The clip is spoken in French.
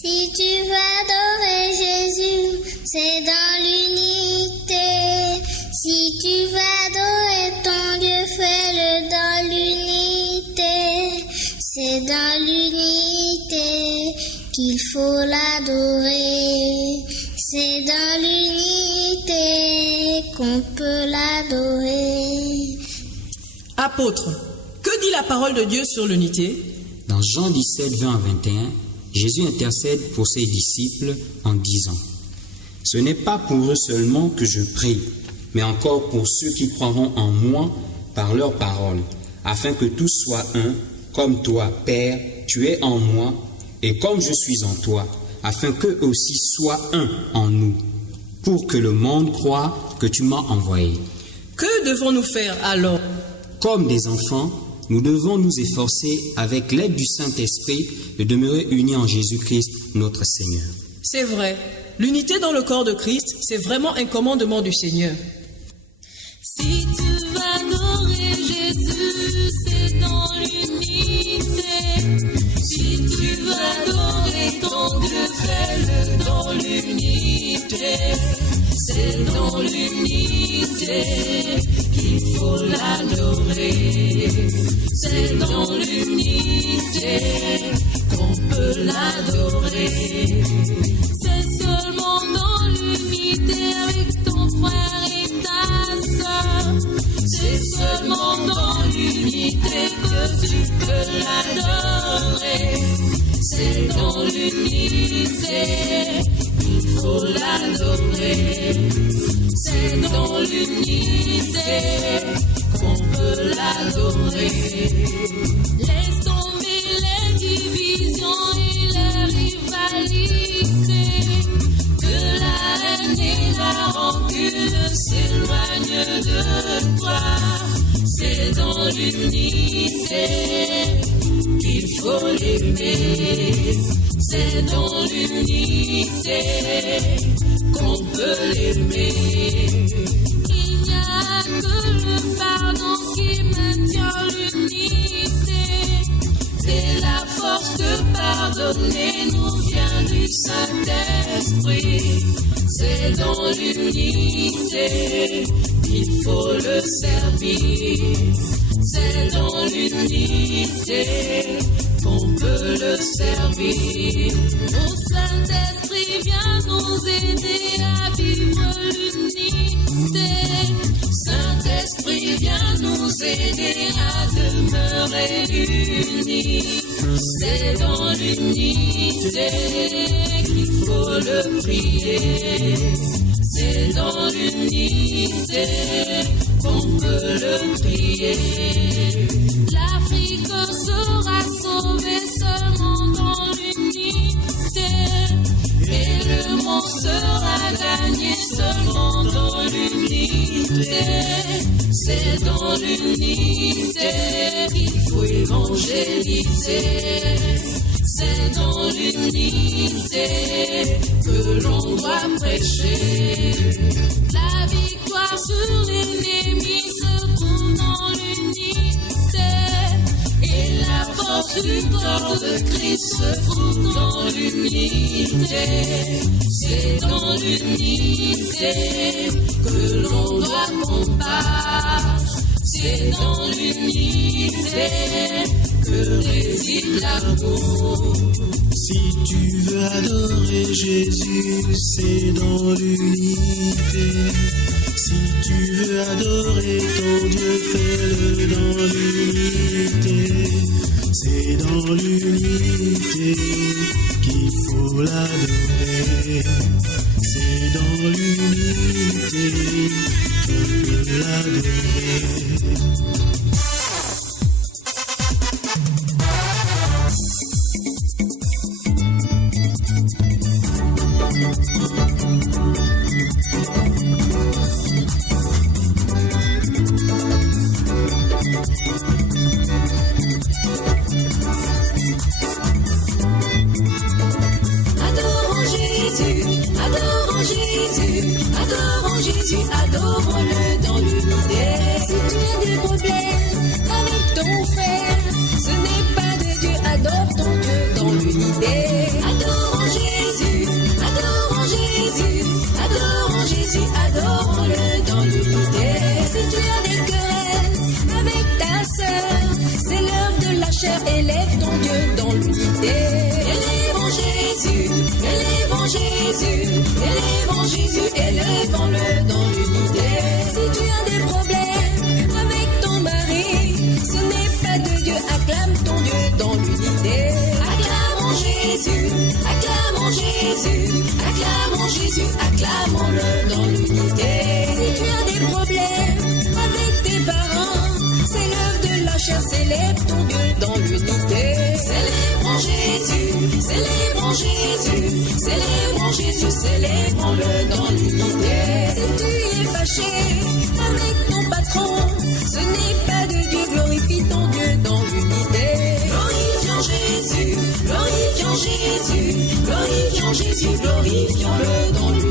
Si tu veux adorer Jésus, c'est dans l'unité. Si tu veux adorer ton Dieu, fais-le dans l'unité. C'est dans l'unité qu'il faut l'adorer. C'est dans l'unité qu'on peut l'adorer. Apôtre, que dit la parole de Dieu sur l'unité? Dans Jean 17, 20 à 21, Jésus intercède pour ses disciples en disant: « Ce n'est pas pour eux seulement que je prie, mais encore pour ceux qui croiront en moi par leur parole, afin que tous soient un, comme toi, Père, tu es en moi, et comme je suis en toi, afin qu'eux aussi soient un en nous, pour que le monde croie que tu m'as envoyé. » Que devons-nous faire alors? Comme des enfants, nous devons nous efforcer, avec l'aide du Saint-Esprit, de demeurer unis en Jésus-Christ, notre Seigneur. C'est vrai, l'unité dans le corps de Christ, c'est vraiment un commandement du Seigneur. Si tu vas adorer Jésus, c'est dans l'unité. Si tu vas adorer ton Dieu, fais-le dans l'unité. C'est dans l'unité qu'il faut l'adorer. C'est dans l'unité qu'on peut l'adorer. C'est seulement dans l'unité avec ton frère et ta sœur. C'est seulement dans l'unité que tu peux l'adorer. C'est dans l'unité qu'il faut l'adorer. C'est dans l'unité qu'on peut l'adorer. Laisse tomber les divisions et les rivalités. Que la haine et la rancune s'éloignent de toi. C'est dans l'unité qu'il faut l'aimer. C'est dans l'unité qu'on peut l'aimer. Il n'y a que le pardon qui maintient l'unité. Et la force de pardonner nous vient du Saint-Esprit. C'est dans l'unité qu'il faut le servir. C'est dans l'unité qu'on peut le servir. Au Saint-Esprit vient nous aider à vivre l'unité. Saint-Esprit vient nous aider à demeurer unis. C'est dans l'unité qu'il faut le prier. C'est dans l'unité qu'on peut le prier. L'Afrique sera sauvée seulement dans l'unité. Et le monde sera gagné seulement dans l'unité. C'est dans l'unité qu'il faut évangéliser. C'est dans l'unité que l'on doit prêcher. La victoire sur l'ennemi se trouve dans l'unité. Et la force du corps de Christ se trouve dans l'unité. C'est dans l'unité que l'on doit combattre. C'est dans l'unité que réside l'amour. Si tu veux adorer Jésus, c'est dans l'unité. Si tu veux adorer ton Dieu, fais-le dans l'unité. C'est dans l'unité qu'il faut l'adorer. C'est dans l'unité qu'on peut l'adorer. Adorons Jésus, adorons-le dans l'unité. Si tu as des problèmes, Jésus, élevons-le dans l'unité. Si tu as des problèmes avec ton mari, ce n'est pas de Dieu, acclame ton Dieu dans l'unité. Acclamons Jésus, acclamons-le dans l'unité. Si tu as des problèmes avec tes parents, c'est l'œuvre de la chair, célèbre ton Dieu dans l'unité. Célébrons Jésus, célébrons-le dans l'unité. Si tu es fâché avec ton patron, ce n'est pas de Dieu, glorifie ton Dieu dans l'unité. Glorifions Jésus, glorifions-le dans l'unité.